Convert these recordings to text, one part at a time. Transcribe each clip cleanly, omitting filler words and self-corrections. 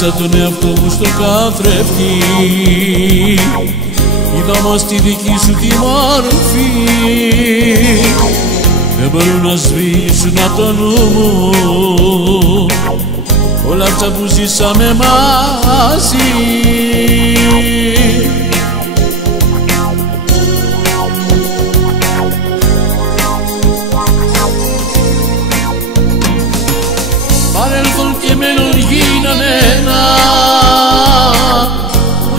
Έριξα τον εαυτό μου στο καθρέφτη, είδα όμως τη δική σου τη μορφή. Δεν μπορούν να σβήσουν απ' το νου μου όλα αυτά που ζήσαμε μαζί. Παρέλθον και μέλλον γίνανε ένα,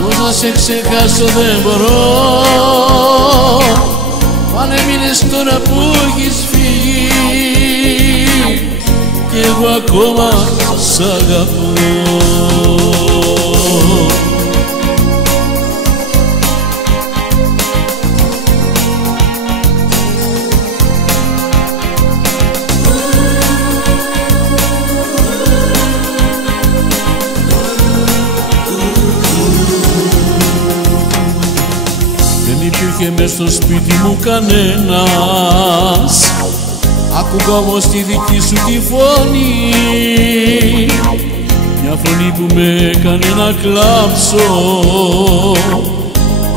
πώς να σε ξεχάσω δεν μπορώ. Πάνε μήνες τώρα που έχεις φύγει κι εγώ ακόμα σ' αγαπώ. Δεν υπήρχε μες στο σπίτι μου κανένας, άκουγα όμως τη δική σου τη φωνή, μια φωνή που με έκανε να κλάψω,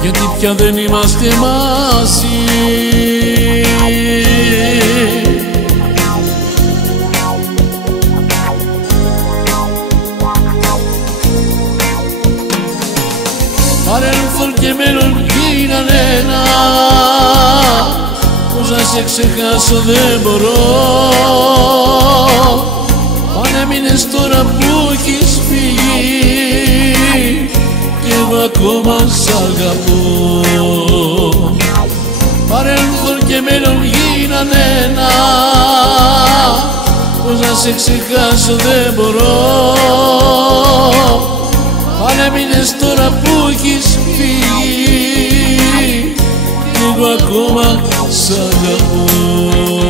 γιατί πια δεν είμαστε μαζί. Παρέλθον και μέλλον γίνανε ένα, πώς να σε ξεχάσω δεν μπορώ. Πάνε μήνες τώρα που έχεις φύγει κι εγώ ακόμα σ' αγαπώ. Παρέλθον και μέλλον γίνανε ένα, πώς να σε ξεχάσω δεν μπορώ. Πάνε μήνες τώρα που έχεις φύγει κι εγώ ακόμα σ' αγαπώ.